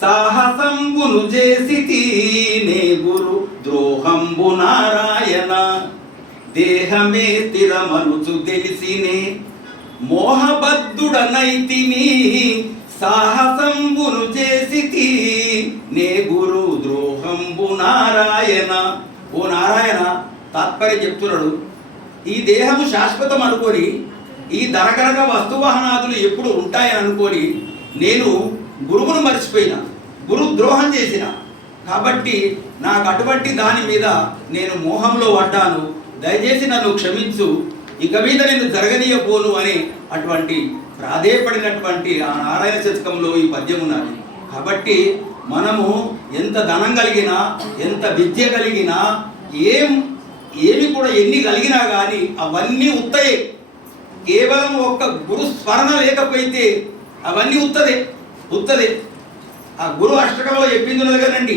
సాహసంబును చేసి నే గురు ద్రోహంబు నారాయణ. దేహమే స్థిరమనుచు తెలిసినే మోహబద్ధుడనైతిని సాహసంబును చేసి నే గురు ద్రోహంబు నారాయణ. ఓ నారాయణ తాత్పర్యం చెప్తున్నాడు. ఈ దేహము శాశ్వతం అనుకొని ఈ ధరకరక వస్తువాహనాదులు ఎప్పుడు ఉంటాయని అనుకొని నేను గురువును మర్చిపోయిన గురు ద్రోహం చేసిన కాబట్టి నాకు అటువంటి దాని మీద నేను మోహంలో పడ్డాను. దయచేసి నన్ను క్షమించు. ఇక మీద నేను జరగనీయపోను అని అటువంటి ప్రాధేయపడినటువంటి ఆ నారాయణ శతకంలో ఈ పద్యం ఉన్నది. కాబట్టి మనము ఎంత ధనం కలిగినా ఎంత విద్య కలిగినా ఏం ఏమి కూడా ఎన్ని కలిగినా కానీ అవన్నీ ఉత్తయే. కేవలం ఒక్క గురు స్మరణ లేకపోతే అవన్నీ ఉత్తదే. ఉత్తదే ఆ గురు అష్టకంలో చెప్పింది ఉన్నది కదండి.